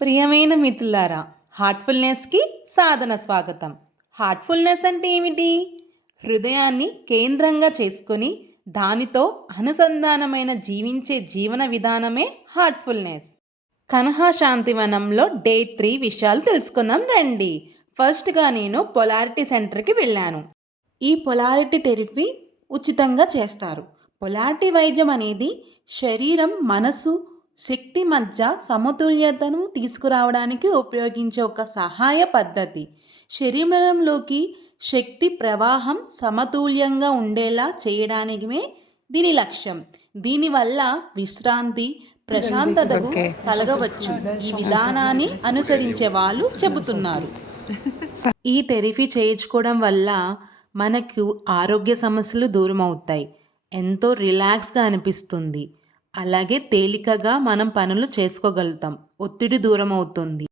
ప్రియమైన మిత్రులారా, హార్ట్ఫుల్నెస్కి సాధన స్వాగతం. హార్ట్ఫుల్నెస్ అంటే ఏమిటి? హృదయాన్ని కేంద్రంగా చేసుకొని దానితో అనుసంధానమైన జీవించే జీవన విధానమే హార్ట్ఫుల్నెస్. కన్హా శాంతివనంలో డే 3 విషయాలు తెలుసుకుందాం రండి. ఫస్ట్గా నేను పొలారిటీ సెంటర్కి వెళ్ళాను. ఈ పొలారిటీ థెరపీ ఉచితంగా చేస్తారు. పొలారిటీ వైద్యం అనేది శరీరం, మనసు, శక్తి మధ్య సమతుల్యతను తీసుకురావడానికి ఉపయోగించే ఒక సహాయ పద్ధతి. శరీరంలోకి శక్తి ప్రవాహం సమతుల్యంగా ఉండేలా చేయడానికే దీని లక్ష్యం. దీనివల్ల విశ్రాంతి, ప్రశాంతతకు కలగవచ్చు. ఈ విధానాన్ని అనుసరించే వాళ్ళు చెబుతున్నారు. ఈ థెరపీ చేయించుకోవడం వల్ల మనకు ఆరోగ్య సమస్యలు దూరం అవుతాయి. ఎంతో రిలాక్స్గా అనిపిస్తుంది. అలాగే తేలికగా మనం పనులు చేసుకోగలుగుతాం. ఒత్తిడి దూరం అవుతుంది.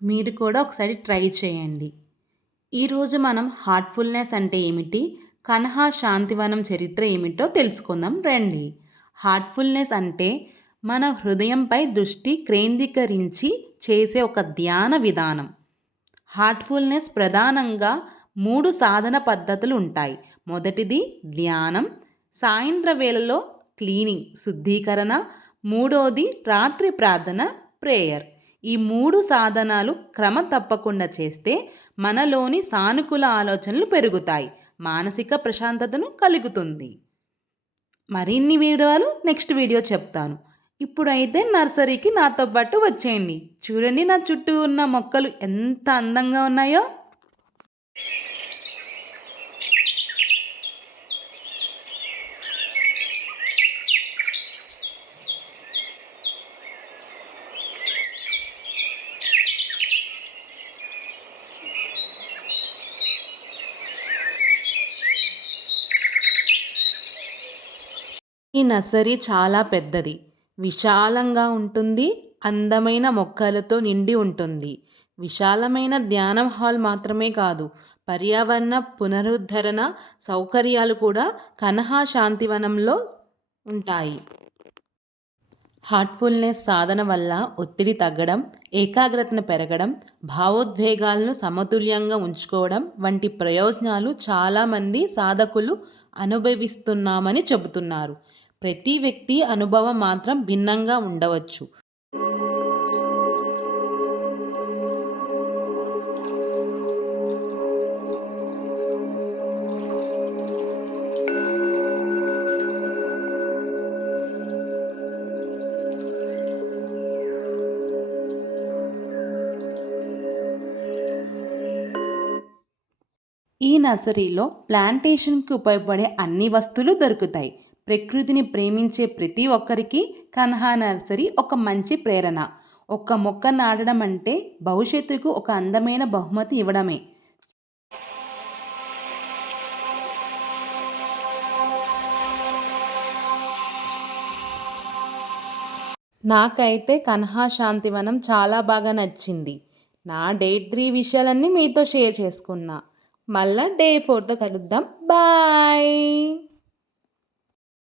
మీరు కూడా ఒకసారి ట్రై చేయండి. ఈరోజు మనం హార్ట్ఫుల్నెస్ అంటే ఏమిటి, కన్హా శాంతివనం చరిత్ర ఏమిటో తెలుసుకుందాం రండి. హార్ట్ఫుల్నెస్ అంటే మన హృదయంపై దృష్టి కేంద్రీకరించి చేసే ఒక ధ్యాన విధానం. హార్ట్ఫుల్నెస్ ప్రధానంగా 3 సాధన పద్ధతులు ఉంటాయి. మొదటిది ధ్యానం, సాయంత్ర వేళలో క్లీనింగ్ శుద్ధీకరణ, మూడోది రాత్రి ప్రార్థన ప్రేయర్. ఈ 3 సాధనాలు క్రమ తప్పకుండా చేస్తే మనలోని సానుకూల ఆలోచనలు పెరుగుతాయి, మానసిక ప్రశాంతతను కలుగుతుంది. మరిన్ని వీడియోలు నెక్స్ట్ వీడియో చెప్తాను. ఇప్పుడైతే నర్సరీకి నాతో పాటు వచ్చేయండి. చూడండి నా చుట్టూ ఉన్న మొక్కలు ఎంత అందంగా ఉన్నాయో. ఈ నర్సరీ చాలా పెద్దది, విశాలంగా ఉంటుంది. అందమైన మొక్కలతో నిండి ఉంటుంది. విశాలమైన ధ్యానం హాల్ మాత్రమే కాదు, పర్యావరణ పునరుద్ధరణ సౌకర్యాలు కూడా కన్హా శాంతివనంలో ఉంటాయి. హార్ట్ఫుల్నెస్ సాధన వల్ల ఒత్తిడి తగ్గడం, ఏకాగ్రతను పెరగడం, భావోద్వేగాలను సమతుల్యంగా ఉంచుకోవడం వంటి ప్రయోజనాలు చాలామంది సాధకులు అనుభవిస్తున్నామని చెబుతున్నారు. ప్రతి వ్యక్తి అనుభవం మాత్రం భిన్నంగా ఉండవచ్చు. ఈ నర్సరీలో ప్లాంటేషన్కి ఉపయోగపడే అన్ని వస్తువులు దొరుకుతాయి. ప్రకృతిని ప్రేమించే ప్రతి ఒక్కరికి కన్హా నర్సరీ ఒక మంచి ప్రేరణ. ఒక మొక్క నాటడం అంటే భవిష్యత్తుకు ఒక అందమైన బహుమతి ఇవ్వడమే. నాకైతే కన్హా శాంతివనం చాలా బాగా నచ్చింది. నా డే 3 విషయాలన్నీ మీతో షేర్ చేసుకున్నా. మళ్ళా డే 4తో కలుద్దాం. బాయ్.